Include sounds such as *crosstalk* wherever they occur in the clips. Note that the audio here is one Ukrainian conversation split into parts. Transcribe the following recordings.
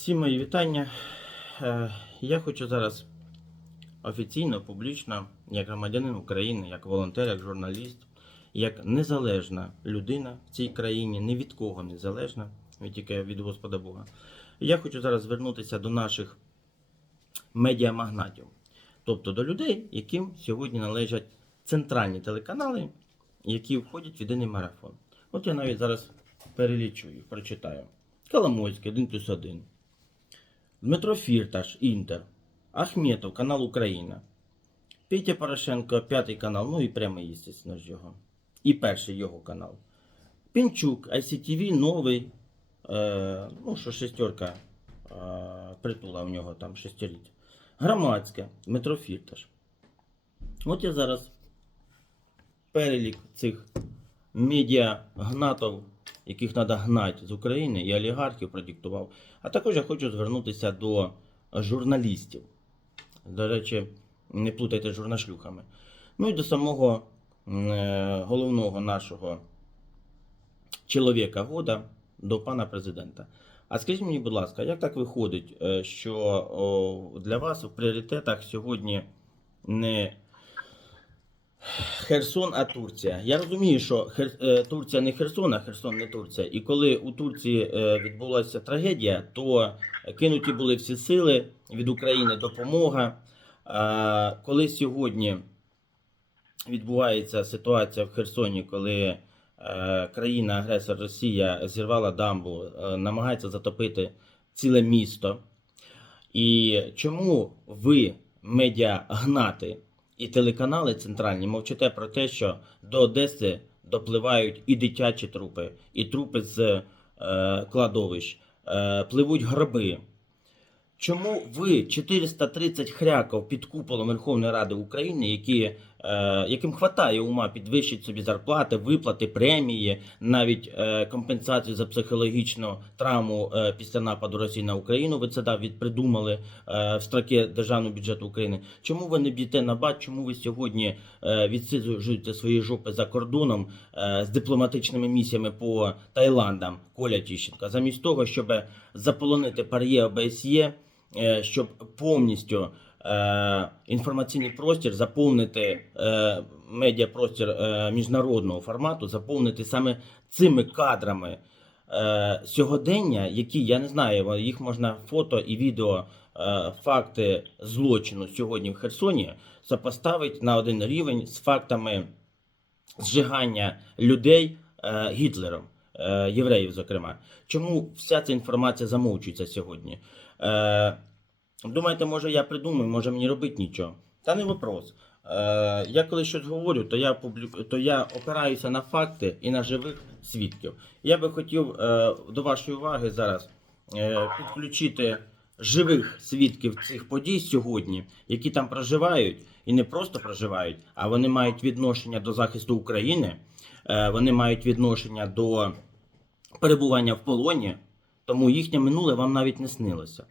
Всі мої вітання. Е, Я хочу зараз офіційно, публічно, як громадянин України, як волонтер, як журналіст, як незалежна людина в цій країні, ні від кого не залежна, від тільки від Господа Бога. Я хочу зараз звернутися до наших медіамагнатів, тобто до людей, яким сьогодні належать центральні телеканали, які входять в єдиний марафон. От я навіть зараз перелічу їх, прочитаю. Коломойський 1 плюс 1. Дмитро Фірташ, Інтер. Ахметов, канал Україна. Петя Порошенко, п'ятий канал, ну і прямий, звісно ж його. І перший його канал. Пінчук, ICTV, новий. Е, ну, що шестерка е, притула у нього там шестеріть. Громадське, Дмитро Фірташ. От я зараз перелік цих медіагнатів, яких треба гнати з України і олігархів продиктував. А також я хочу звернутися до журналістів. До речі, не плутайте з журнашлюхами. Ну і до самого е, головного нашого чоловіка года, до пана президента. А скажіть мені, будь ласка, як так виходить, е, що для вас в пріоритетах сьогодні не Херсон, а Турція. Я розумію, що Хер... е, Турція не Херсон, а Херсон не Турція. І коли у Турції е, відбулася трагедія, то кинуті були всі сили від України допомога. Коли сьогодні відбувається ситуація в Херсоні, коли е, країна-агресор Росія зірвала дамбу, намагається затопити ціле місто. І чому ви, медіагнати і телеканали центральні, мовчите про те, що до Одеси допливають і дитячі трупи, і трупи з е, кладовищ, е, пливуть гроби. Чому ви 430 хряков під куполом Верховної Ради України, які, яким хватає ума підвищити собі зарплати, виплати, премії, навіть е, компенсацію за психологічну травму е, після нападу Росії на Україну, ви це да, відпридумали е, в строки державного бюджету України? Чому ви не б'єте на бат? Чому ви сьогодні е, відсиджуєте свої жопи за кордоном е, з дипломатичними місіями по Таїландам, Коля Тіщенка, замість того, щоб заполонити пар'є ОБСЄ, е, щоб повністю е, інформаційний простір заповнити е, медіапростір е, міжнародного формату, заповнити саме цими кадрами е, сьогодення, які я не знаю, їх можна фото і відео, е, факти злочину сьогодні в Херсоні сопоставити на один рівень з фактами зжигання людей е, Гітлером, е, євреїв, зокрема. Чому вся ця інформація замовчується сьогодні? Думаєте, може я придумаю, може мені робити нічого? Та не вопрос. Е, я коли щось говорю, то я публіку, то я опираюся на факти і на живих свідків. Я би хотів е, до вашої уваги зараз е, підключити живих свідків цих подій сьогодні, які там проживають, і не просто проживають, а вони мають відношення до захисту України, е, вони мають відношення до перебування в полоні, тому їхнє минуле вам навіть не снилося.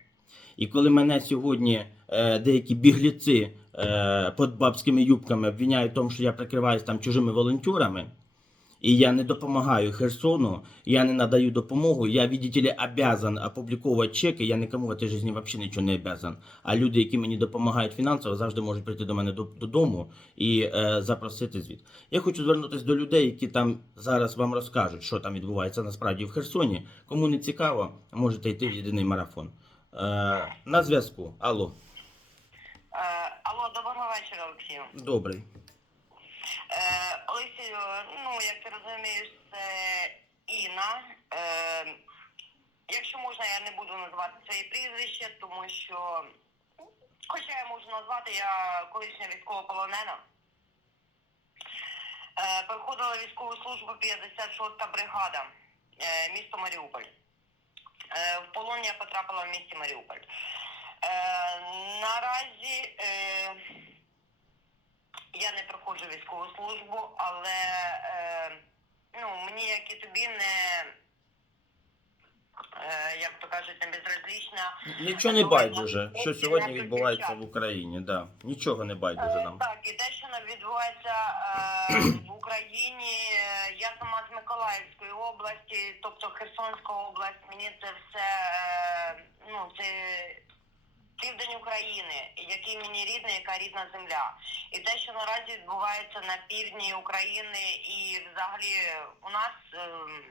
І коли мене сьогодні е, деякі бігліці е, під бабськими юбками обвиняють в тому, що я прикриваюсь там чужими волонтерами, і я не допомагаю Херсону, я не надаю допомогу, я, видите ли, обязан опубліковувати чеки, я нікому в цій житті взагалі нічого не обязан. А люди, які мені допомагають фінансово, завжди можуть прийти до мене додому і е, запросити звіт. Я хочу звернутися до людей, які там зараз вам розкажуть, що там відбувається насправді в Херсоні. Кому не цікаво, можете йти в єдиний марафон. Е, на зв'язку. Алло, Е, алло, доброго вечора, Олексію. добрий. Е, Олексію, ну як ти розумієш, це Інна. Е, якщо можна, я не буду називати своє прізвище, тому що, хоча я можу назвати, я колишня військовополонена. Е, проходила військову службу 56-та бригада, е, місто Маріуполь. Е, в полон я потрапила в місті Маріуполь. Е, наразі е, я не проходжу військову службу, але ну, мені, як і тобі, не як то кажуть, не безразлічна. Нічого не байдуже, що сьогодні відбувається в Україні. Да. Нічого не байдуже Е, нам. Так, і те, що нам відбувається е, *clears throat* в Україні, е, я сама з Миколаївської області, тобто Херсонська область, мені це все е, ну, південь України, який мені рідний, яка рідна земля. І те, що наразі відбувається на півдні України і взагалі у нас ем,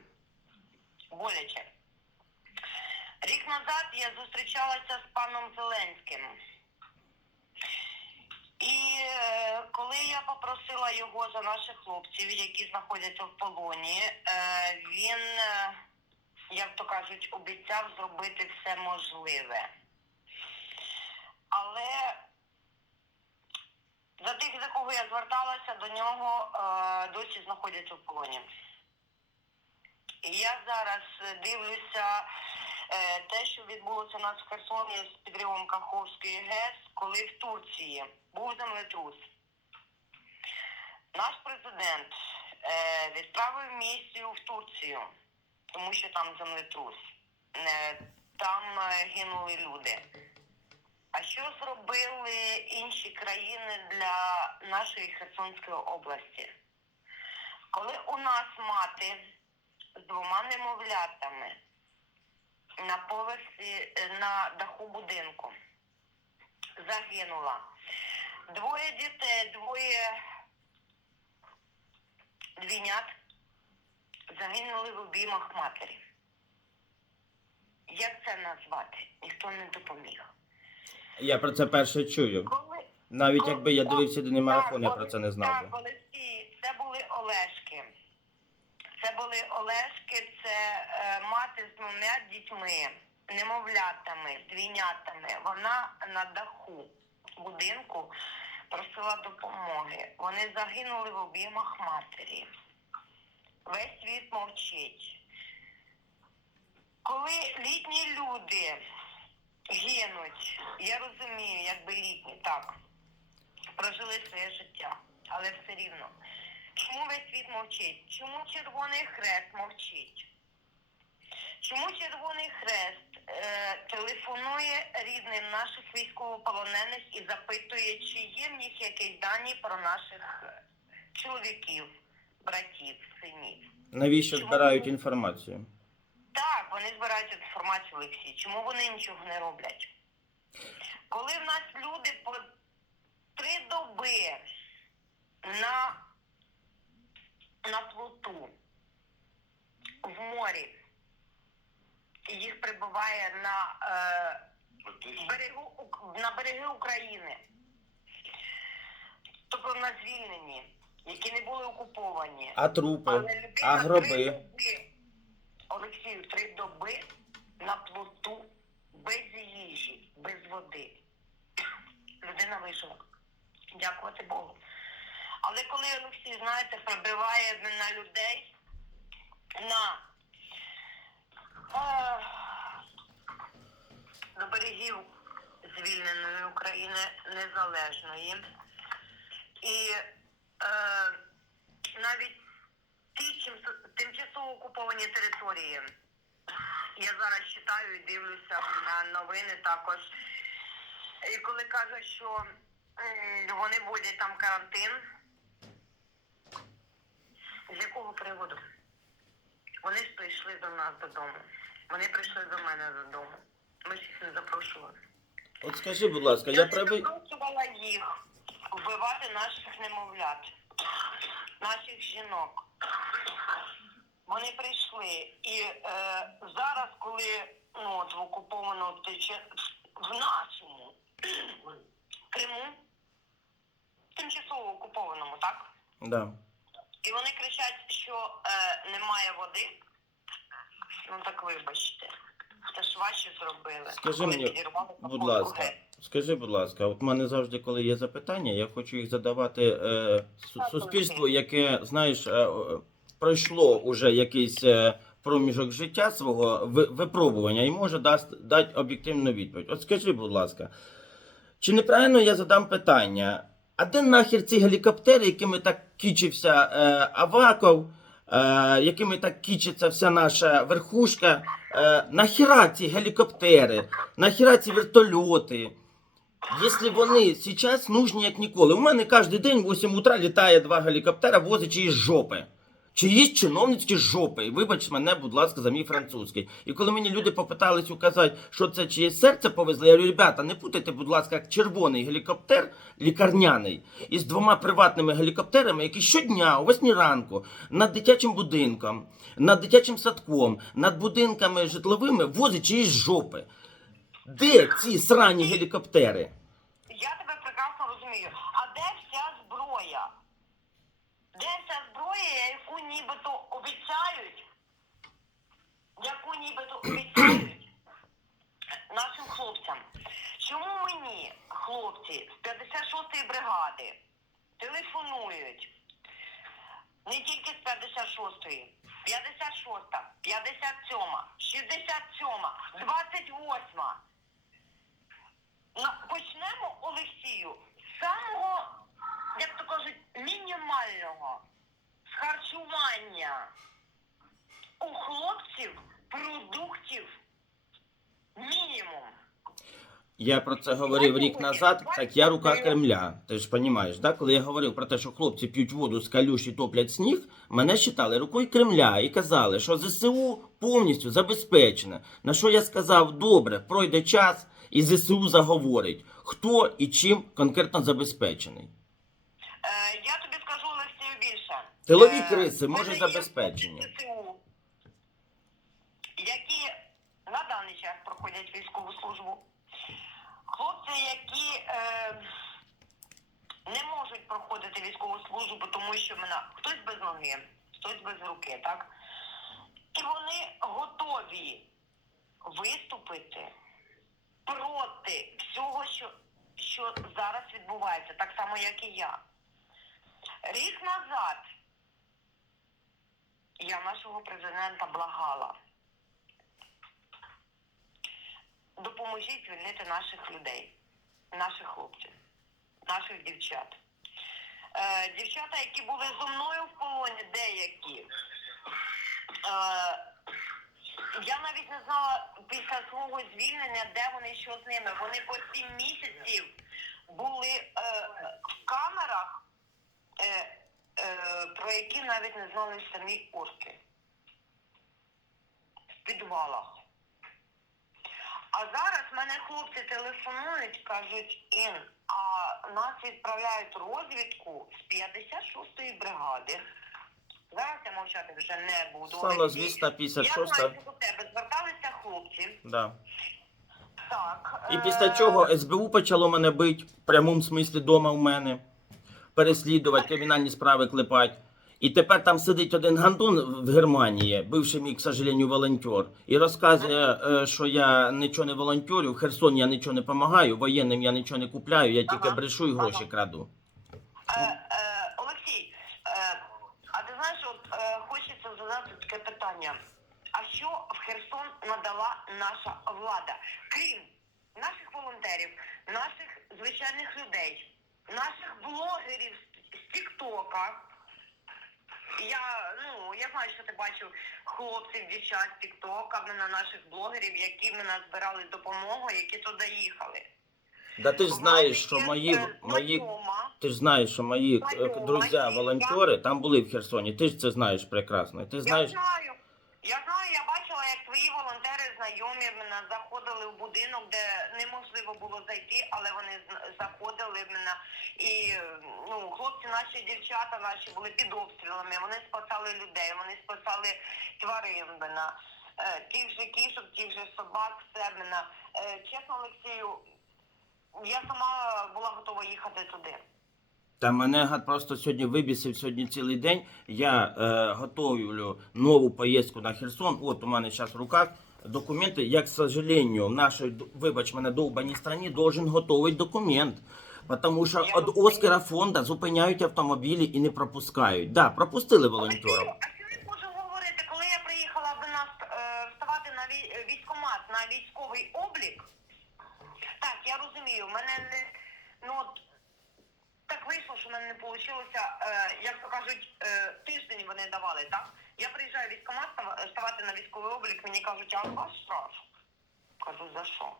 боляче. Рік назад я зустрічалася з паном Зеленським. І е, коли я попросила його за наших хлопців, які знаходяться в полоні, е, він, е, як то кажуть, обіцяв зробити все можливе. Але за тих, за кого я зверталася, до нього досі знаходяться в полоні. І я зараз дивлюся те, що відбулося у нас в Херсоні з підривом Каховської ГЕС, коли в Турції був землетрус. Наш президент е, відправив місію в Турцію, тому що там землетрус. Е, там е, гинули люди. А що зробили інші країни для нашої Херсонської області? Коли у нас мати з двома немовлятами на поверсі е, на даху будинку загинула. Двоє дітей, двоє двійнят загинули в обіймах матері. Як це назвати? Ніхто не допоміг. Я про це перше чую. Коли Навіть якби я дивився єдиний марафон, я про це не знав. Так, би. Олексій, це були Олешки. Це були Олешки, це е, мати з двома дітьми, немовлятами, двійнятами. Вона на даху будинку просила допомоги. Вони загинули в обіймах матері. Весь світ мовчить. Коли літні люди гинуть, я розумію, якби літні, так прожили своє життя, але все рівно. Чому весь світ мовчить? Чому Червоний Хрест мовчить? Чому Червоний Хрест е, телефонує рідним наших військовополонених і запитує, чи є в них якісь дані про наших е, чоловіків, братів, синів? Навіщо збирають інформацію? Так, вони збирають інформацію, Олексій. Чому вони нічого не роблять? Коли в нас люди по три доби на, на плоту в морі, їх прибуває на, е, берегу, на береги України, тобто на звільнені, які не були окуповані. А трупи, Але а гроби. Олексію, три доби на плоту без їжі, без води. Людина вижила. Дякувати Богу. Але коли Олексій, знаєте, прибиває на людей на е, до берегів звільненої України незалежної. І е, навіть ті чим- тимчасово окуповані території. Я зараз читаю і дивлюся на новини також. І коли кажуть, що вони вводять там карантин, з якого приводу? Вони ж прийшли до нас додому. Вони прийшли до мене додому. Ми ж їх не запрошували. От скажи, будь ласка, Я правий. запрошувала їх вбивати наших немовлят, наших жінок. Вони прийшли. І е, зараз, коли ну, от в окупованому тече- в нашому Криму, тимчасово окупованому, так? Да. І вони кричать, що е, немає води. Ну так вибачте. Це ж ваші зробили. Скажи коли мені, підірвали Будь ласка, скажи, будь ласка, от в мене завжди, коли є запитання, я хочу їх задавати е, су- суспільству, яке, знаєш, е, е, пройшло уже якийсь е, проміжок життя свого ви- випробування і може дасть дати об'єктивну відповідь. От скажи, будь ласка, чи неправильно я задам питання? А де нахер ці гелікоптери, якими так кічився е, Аваков, е, якими так кічиться вся наша верхушка? Е, нахіра ці гелікоптери, нахіра ці вертольоти? Якщо вони зараз нужні як ніколи. У мене кожен день в 8 утра літає два гелікоптера, возячи із жопи. Чиїсь чиновницькі жопи. І вибач мене, будь ласка, за мій французький. І коли мені люди попитались указати, що це чиєсь серце повезли, я говорю, ребята, не путайте, будь ласка, червоний гелікоптер лікарняний із двома приватними гелікоптерами, які щодня о 8 ранку над дитячим будинком, над дитячим садком, над будинками житловими возять чиїсь жопи. Де ці срані гелікоптери? Я тебе прекрасно розумію. А де вся зброя? Де вся зброя, яку нібито обіцяють? Яку нібито обіцяють нашим хлопцям? Чому мені хлопці з 56-ї бригади телефонують? Не тільки з 56-ї, 56-та, 57-та, 67-та, 28-та. На- Почнемо, Олексію, з самого, як то кажуть, мінімального з харчування у хлопців продуктів мінімум. Я про це говорив рік назад, так я рука Кремля. Ти ж розумієш, да? коли я говорив про те, що хлопці п'ють воду з калюш і топлять сніг, мене вважали рукою Кремля і казали, що ЗСУ повністю забезпечене. На що я сказав, добре, пройде час і ЗСУ заговорить, хто і чим конкретно забезпечений. Е, я тобі скажу, Олексію, більше. Тилові Е, криси, може, ЗСУ, які на даний час проходять військову службу. Хлопці, які е, не можуть проходити військову службу, тому що мене хтось без ноги, хтось без руки, так? І вони готові виступити проти всього, що, що зараз відбувається, так само, як і я. Рік назад я нашого президента благала. Допоможіть звільнити наших людей, наших хлопців, наших дівчат. Е, дівчата, які були зо мною в полоні, деякі. Е, я навіть не знала після свого звільнення, де вони, що з ними. Вони по сім місяців були е, в камерах, е, про які навіть не знали самі орки. В підвалах. А зараз мене хлопці телефонують, кажуть, Ін, а нас відправляють розвідку з 56-ї бригади. Зараз я мовчати вже не буду. Саме Олексій. звісна Я знаю, що до тебе зверталися хлопці. Да. Так. І е, після чого СБУ почало мене бити в прямому смислі дома в мене, переслідувати, кримінальні справи клепати. І тепер там сидить один гандон в Германії, бивший мій, к сожалению, волонтер, і розказує, е, що я нічого не волонтерю, в Херсоні я нічого не допомагаю, воєнним я нічого не купляю, я тільки Ага. брешу і гроші Ага. краду. Е, е, Олексій, е, а ти знаєш, от е, хочеться задати таке питання. А що в Херсон надала наша влада? Крім наших волонтерів, наших звичайних людей, наших блогерів з- Тіктока. Я ну я знаю, що ти бачив хлопців, дівчат з Тіктока, на наших блогерів, які мене збирали допомогу, які туди їхали. Да ти ж знаєш, що є, мої, е, мої Ти ж знаєш, що мої е, друзі, волонтери там були в Херсоні. Ти ж це знаєш прекрасно. Ти знаєш, Я знаю. Я знаю, я бачила, як твої волонтери знайомі мене заходили в будинок, де неможливо було зайти, але вони заходили мене. І ну, хлопці, наші дівчата наші були під обстрілами, вони спасали людей, вони спасали тварин мене, е, тих же кішок, тих же собак, все мене. Е, Чесно, Олексію, я сама була готова їхати туди. Та мене гад просто сьогодні вибісив сьогодні цілий день. Я е, готовлю нову поїздку на Херсон. От у мене зараз в руках документи. Я, к сожалению, в нашій, вибач мене, довбаній страні должен готовий документ. Тому що від Оскара фонда зупиняють автомобілі і не пропускають. Да, пропустили волонтерів. А що я можу говорити, коли я приїхала до нас е, вставати на вій- військкомат на військовий облік? Так, я розумію, мене не ну от що в мене не вийшло, е, як то кажуть, е, тиждень вони давали, так? Я приїжджаю в військкомат ставати на військовий облік, мені кажуть, а у вас штраф? Кажу, за що?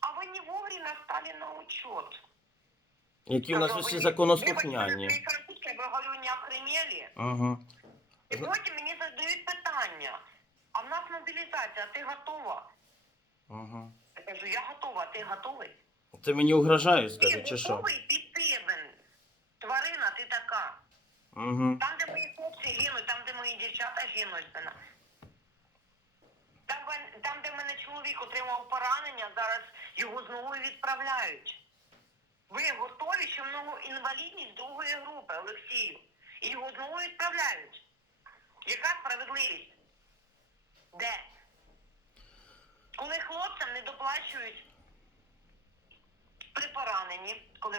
А ви не вовремя стали на учет. Які у нас усі «Ви- законослухняні. Ви говорю, не охренели? Угу. І потім мені задають питання. А в нас мобілізація, ти готова? Ага. Я кажу, я готова, а ти готовий? Ти мені угрожаєш, Ти скажи, чи що? готовий піти, блин. Тварина, ти така. Угу. Там, де мої хлопці гинуть, там, де мої дівчата гинуть. Там, там, де в мене чоловік отримав поранення, зараз його знову відправляють. Ви готові, що в нього інвалідність другої групи, Олексію. І його знову відправляють. Яка справедливість? Де? Коли хлопцям не доплачують при пораненні, коли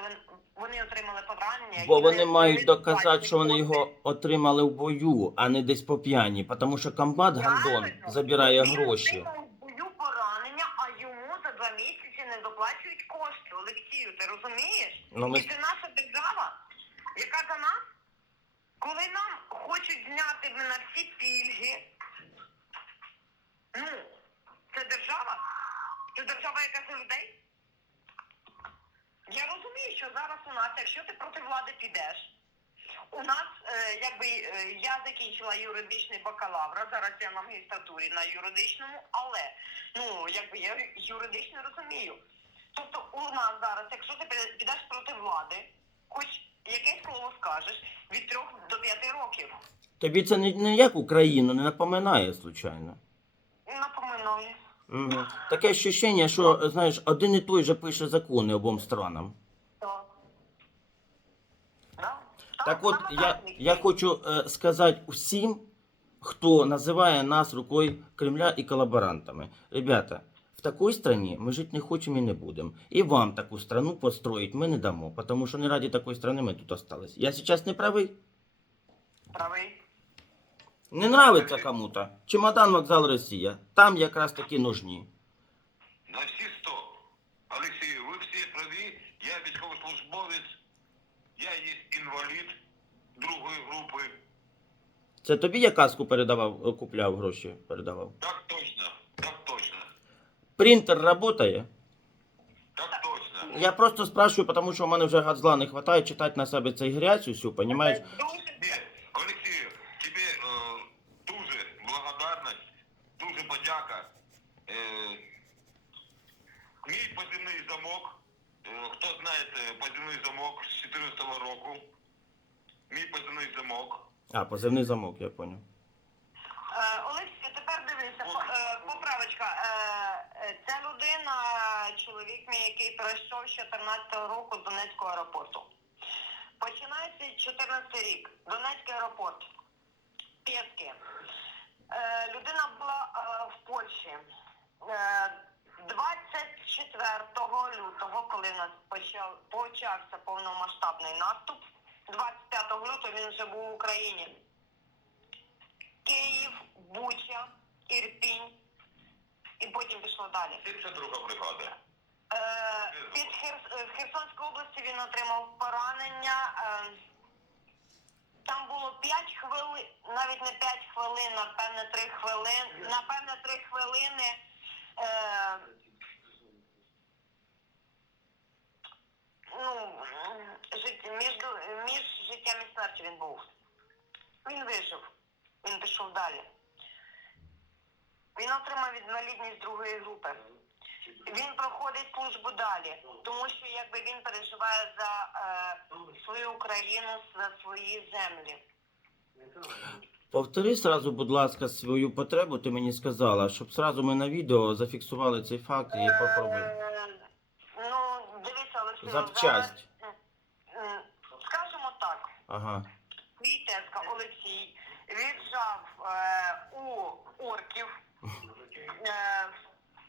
вони, отримали поранення, Бо вони мають доказати, що вони його отримали в бою, а не десь по п'яні, тому що комбат Гандон забирає Він гроші. отримав в бою поранення, а йому за два місяці не доплачують кошти. Олексію, ти розумієш? Ну, ми І це наша держава, яка за нас, коли нам хочуть зняти на всі пільги. Ну, це держава? Це держава, яка за людей? Я розумію, що зараз у нас, якщо ти проти влади підеш, у нас, е, якби е, я закінчила юридичний бакалавр, зараз я на магістратурі на юридичному, але ну якби я юридично розумію. Тобто у нас зараз, якщо ти піде- підеш проти влади, хоч якесь слово скажеш, від трьох до п'яти років. Тобі це ні- ніяк Україну не напоминає, случайно. Напоминаю. Угу. Таке ощущення, що знаєш, один і той же пише закони обом странам. Так. Так от я, я хочу е, сказати усім, хто називає нас рукою Кремля і колаборантами. Ребята, в такій страні ми жити не хочемо і не будемо. І вам таку страну построїть ми не дамо, тому що не раді такої страни ми тут остались. Я зараз не правий. Правий. Не нравиться кому-то. Чемодан вокзал Росія. Там якраз таки нужні. На всі 100. Олексію, ви всі праві. Я військовослужбовець, я є інвалід другої групи. Це тобі я каску передавав, е, купляв гроші, передавав. Так точно, так точно, Принтер працює? так точно. Я просто спрашиваю, тому що в мене вже гадзла не вистачає читати на себе цей грязь усю, понімаєш? Дуже Ні, Олексію, тобі е, дуже благодарність, дуже подяка. Е, позивний замок. Хто знає е, замок з 14 року. Мій позивний замок. А, позивний замок, я понял. Е, Олексій, тепер дивися, по- е, поправочка. Е, е, Ця людина, чоловік мій, який пройшов з 14-го року з Донецького аеропорту. Починається 14 рік. Донецький аеропорт. Пєски. Е, Людина була е, в Польщі. Е, 24 лютого, коли в нас почав, почався повномасштабний наступ, 25 лютого він вже був в Україні. Київ, Буча, Ірпінь і потім пішло далі. 72 бригада. Е, під Хер... е, в Херсонській області він отримав поранення. Е, там було 5 хвилин, навіть не 5 хвилин, напевне 3 хвилини. Напевне 3 хвилини. Е, ну, жит... між... між життям і смертю він був. Він вижив. Він пішов далі. Він отримав інвалідність другої групи. Він проходить службу далі, тому що якби він переживає за е, свою Україну, за свої землі. Повтори сразу, будь ласка, свою потребу, ти мені сказала, щоб сразу ми на відео зафіксували цей факт і попробуємо. Е, ну, дивіться, Олексій, Запчасть. зараз, м, скажімо так, Ага. мій тезка Олексій віджав е, у орків е,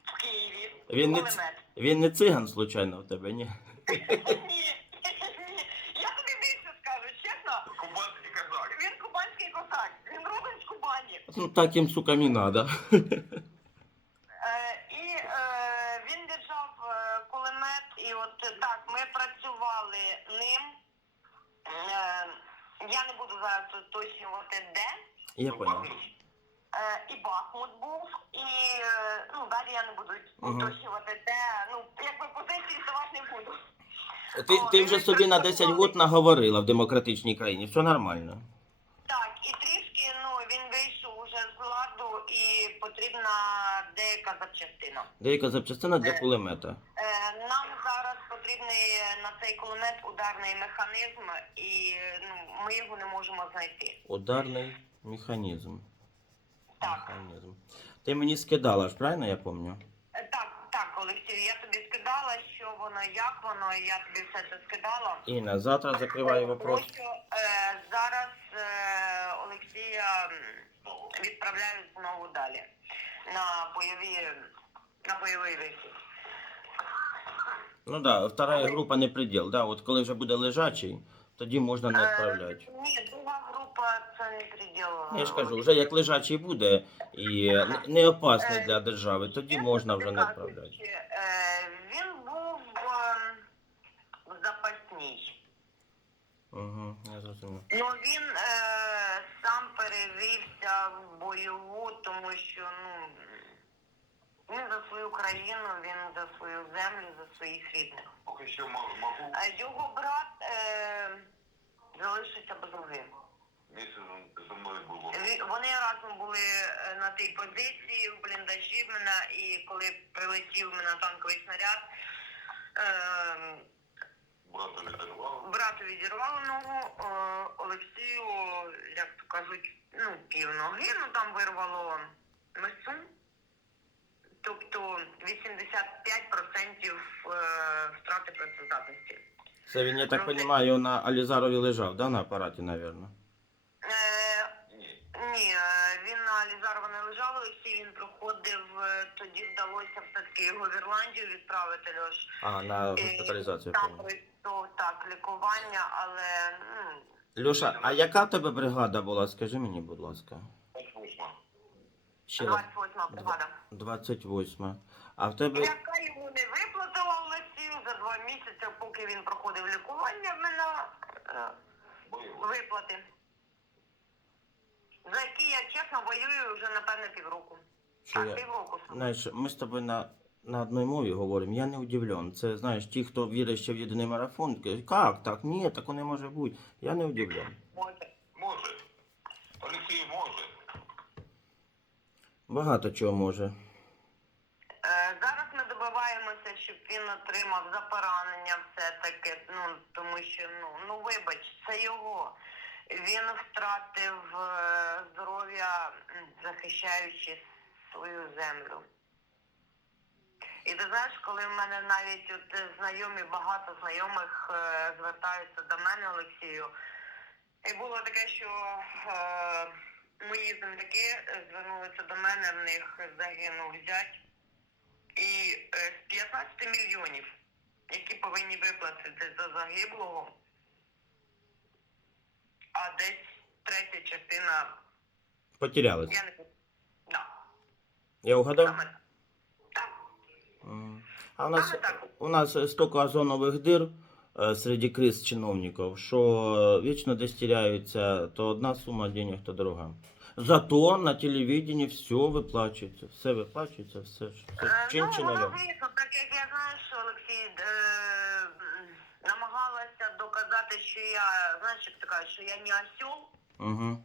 в Києві Він не, кулемет. він не циган, случайно, в тебе, ні? *laughs* Ні, Ну так їм, сука, і надо. Е, і е, він держав е, кулемет, і от е, так, ми працювали ним. Е, я не буду зараз уточнювати де. Я понял. Е, і Бахмут був, і е, ну, далі я не буду Мгм. уточнювати де. Ну, якби позиції здавати не буду. Ти, ти вже собі на 10 год наговорила в демократичній країні, все нормально. Так, і трішки, ну потрібна деяка запчастина. Деяка запчастина для Е. кулемета. Е, Нам зараз потрібний е, на цей кулемет ударний механізм, і ну, ми його не можемо знайти. Ударний механізм. Так. Механізм. Ти мені скидала ж, правильно я пам'ятаю? Так, так, Олексій, я тобі скидала, що воно, як воно, і я тобі все це скидала. Інна, завтра закриваю вопрос. Тому що е, зараз е, Олексія відправляють знову далі на бойові на бойовий вихід. Ну так, да, вторая група не приділ. Да, от коли вже буде лежачий, тоді можна не відправляти. Е, ні, друга група це не приділ. Я ж кажу, вже як лежачий буде і не- не опасний для держави, тоді можна вже не відправляти. е, Він був е, в запасній. Угу, я зрозумів. Ну він е, сам перевівся в бойову, тому що ну він за свою країну, він за свою землю, за своїх рідних. Поки що можу, його брат е, залишиться без ноги. зі мною було. Вони разом були е, на тій позиції в бліндажі в мене, і коли прилетів в мене танковий снаряд, е, брату відірвало ногу, е, Олексію, як то кажуть, ну, пів ноги, ну там вирвало мису. Тобто 85% е, втрати працездатності. Це він, я так розумію, на Алізарові лежав, да, на апараті, мабуть? Е, Ні. Е, він на Лізарова не лежав, Олексій він проходив, е, тоді вдалося все-таки його в Ірландію відправити Льош. А, на госпіталізацію. Там пройшов так лікування, але ну, Льоша, а яка в тебе бригада була? Скажи мені, будь ласка. Ось восьма. Ще раз. 28 бригада. 28. А в тебе. Яка йому не виплатила Олексію за два місяці, поки він проходив лікування в мене е, виплати. За які я чесно воюю вже напевно півроку. Що Так, я- півроку. Знаєш, ми з тобою на, на одній мові говоримо, я не удивлен. Це знаєш, ті, хто вірить ще в єдиний марафон, кажуть, як так? Ні, такого не може бути. Я не удивлен. Може. Може. Олексій може. Багато чого може. Е, Зараз ми добиваємося, щоб він отримав за поранення все-таки, ну тому що ну, ну вибач, це його. Він втратив е, здоров'я, захищаючи свою землю. І ти знаєш, коли в мене навіть от знайомі, багато знайомих е, звертаються до мене, Олексію, і було таке, що е, мої земляки е, звернулися до мене, в них загинув зять. І е, з 15 мільйонів, які повинні виплатити за загиблого, а десь третя частина, Потерялись. я не. Да, Я угадав? саме так. А у нас, у нас стільки озонових дир серед крис чиновників, що е, вічно десь теряються то одна сума денег, то друга. Зато на телевидении все виплачується, все виплачується, все, все Е, чин ну, воно, так як я знаю, що Олексій е, намагалася доказати, що я, знаєш, як кажеш, що я не осьол, Угу.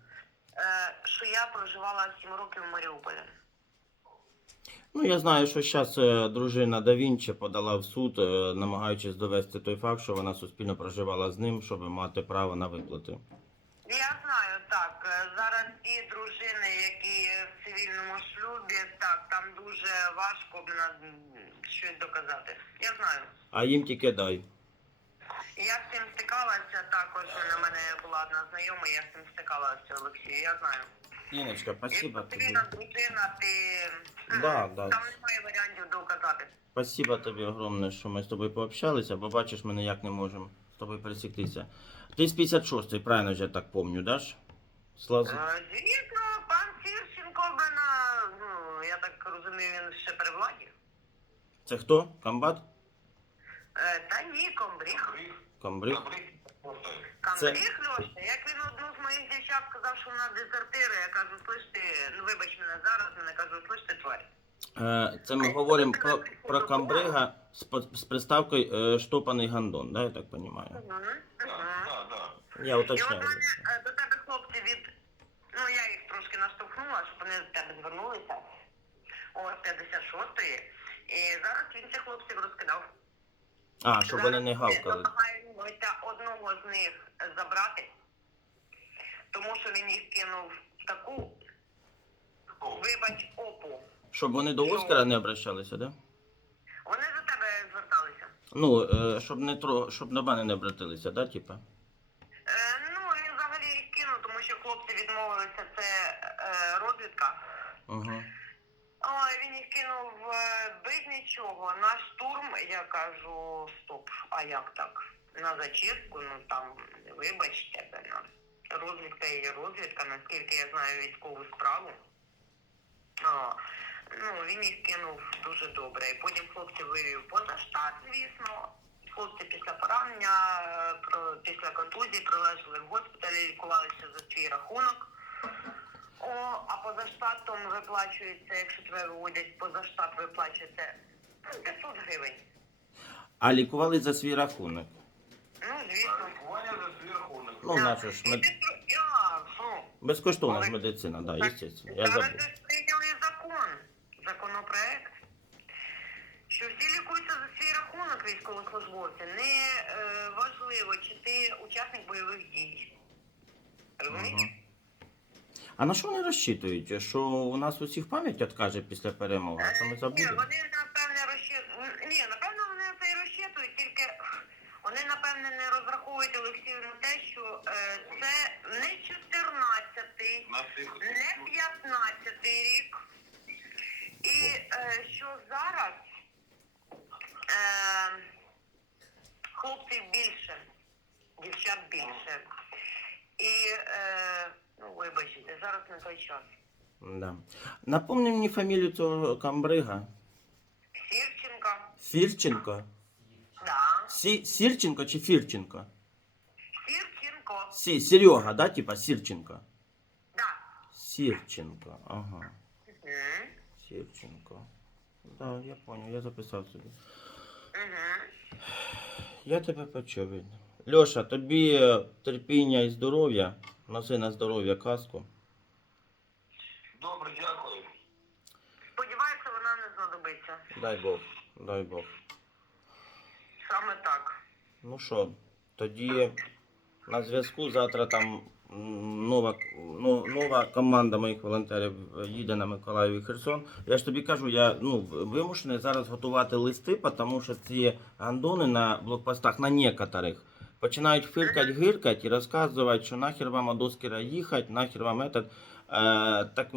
е, що я проживала 7 років в Маріуполі. Ну, я знаю, що зараз дружина Да Вінчі подала в суд, е, намагаючись довести той факт, що вона суспільно проживала з ним, щоб мати право на виплати. Я знаю, так. е, Зараз ті дружини, які в цивільному шлюбі, так, там дуже важко б на щось доказати. Я знаю. А їм тільки дай. Я з цим стикалася також. На мене була одна знайома, я з цим стикалася, Олексій, я знаю. Іночка, спасибо тобі. цивільна дружина, ти м, Да, да. там немає варіантів доказати. Спасибо тобі огромне, що ми з тобою пообщалися, бо бачиш, ми ніяк не можемо з тобою пересіктися. Ти з 56-ї, правильно ж я так пам'ятаю, да ж? Слаз... Е, Звісно, пан Сірченко в мене, ну, я так розумію, він ще при владі. Це хто? Комбат? Е, Та ні, комбріг. Бриг. Комбриг? Бриг. Просто. Камбріг, Льоша, як він одну з моїх дівчат сказав, що вона дезертири, я кажу, слиш ну вибач мене зараз, мене кажу, слиш тварь. Е, Це ми говоримо про, про комбрига з, з приставкою е, штопаний гандон, да, я так розумію? Так, Угу. так, так. Я І от мене е, до тебе хлопці від, ну я їх трошки наштовхнула, щоб вони до тебе звернулися. От 56-ї. І зараз він цих хлопців розкидав. А, щоб вони не гавкали. намагаємося одного з них забрати, тому що він їх кинув в таку, вибач, опу. Щоб вони до Оскара не обращалися, да? Вони за тебе зверталися. Ну, е, щоб не тро... щоб до мене не обратилися, да, типа? Е, ну, він взагалі їх кинув, тому що хлопці відмовилися, це е, розвідка. Угу. Кинув без нічого. На штурм, я кажу, стоп, а як так? На зачистку, ну там, вибачте, ну, розвідка є розвідка, наскільки я знаю військову справу. О, ну, він їх кинув дуже добре. І потім хлопців вивів поза штат, звісно. Хлопці після поранення, е, після контузії прилежали в госпіталі, лікувалися за свій рахунок. О, а поза штатом виплачується, якщо тебе виводять поза штат, виплачується ну, 500 гривень. А лікували за свій рахунок. Ну, звісно. Ваня за свій рахунок. Ну, наче ж, мед... що? безкоштовна ж медицина, да, Так, естественно. Я Зараз забув. ж прийняли закон, законопроект, що всі лікуються за свій рахунок військовослужбовці. Не е, важливо, чи ти учасник бойових дій. Розумієш? Угу. А на що вони розчитують? Що у нас усіх пам'ять откаже після перемоги? Що ми Ні, забудемо? вони напевне розчитують. Ні, напевно, вони це і розчитують, тільки вони напевне не розраховують Олексію на те, що е, це не 14-й, На не 15-й рік. І е, що зараз е, хлопців більше, дівчат більше. І, е, ну, вибачте, зараз не той час. Да. Напомни мені фамілію цього камбрига. Сірченко, Фірченко? да. Сі... Сірченко чи Фірченко? Сірченко, Сі... Серега, да, типа Сірченко? да. Сірченко, ага. Мгм. Сірченко. Да, я понял, я записав собі. Мгм. Я тебе почув. Льоша, тобі терпіння і здоров'я. Носи на здоров'я каску. Добре, дякую. Сподіваюся, вона не знадобиться. Дай Бог, дай Бог. Саме так. Ну що, тоді на зв'язку завтра там нова, ну, нова команда моїх волонтерів їде на Миколаїв і Херсон. Я ж тобі кажу, я ну, вимушений зараз готувати листи, тому що ці гандони на блокпостах, на некоторих, починають фиркать, гиркать і розказувати, що нахер вам Оскара їхати, нахер вам этот. Е, так,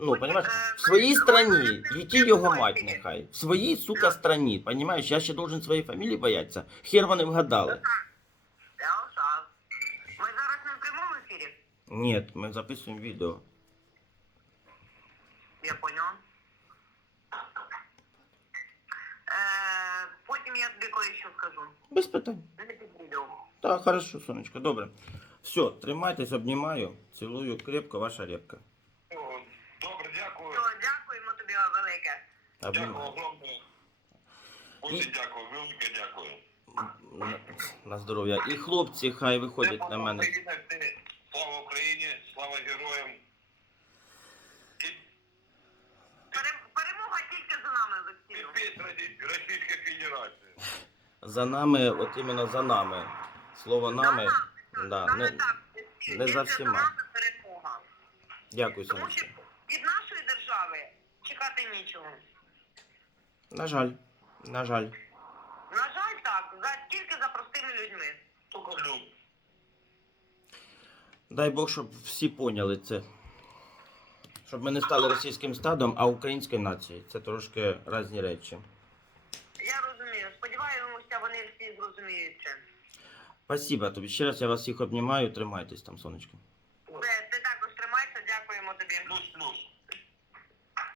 ну, понимаешь, в своїй страні, їті його мать нехай. В своїй, сука, страні, понимаешь, я ще должен своєї фамілії боятися. Хер вони вгадали. Ми зараз не в прямому ефірі. Ні, ми записуємо відео. Я поняла. Е, потім я тобі кое-що скажу. Без питань. Так, хорошо, сонечко, добре. Все, тримайтесь, обнімаю, цілую крепко, ваша репка. О, Добре, дякую. Все, дякуємо тобі велике. Дякую огромне. Дуже дякую, велике дякую. На, здоров'я. І хлопці хай виходять на мене. Слава Україні, слава героям. Перемога тільки за нами, Олексію. підпис Росій- Російської Федерації. За нами, от іменно за нами. Слово нами. Да, не, не за всіма. дякую, сонечко. від нашої держави чекати нічого. На жаль, на жаль. На жаль, так, за, тільки за простими людьми. Тільки люб. Дай Бог, щоб всі поняли це. Щоб ми не стали російським стадом, а українською нацією. Це трошки різні речі. Я розумію. Сподіваємося, вони всі зрозуміють це. Спасибо тобі. Ще раз я вас всіх обнімаю. Тримайтесь там, сонечко.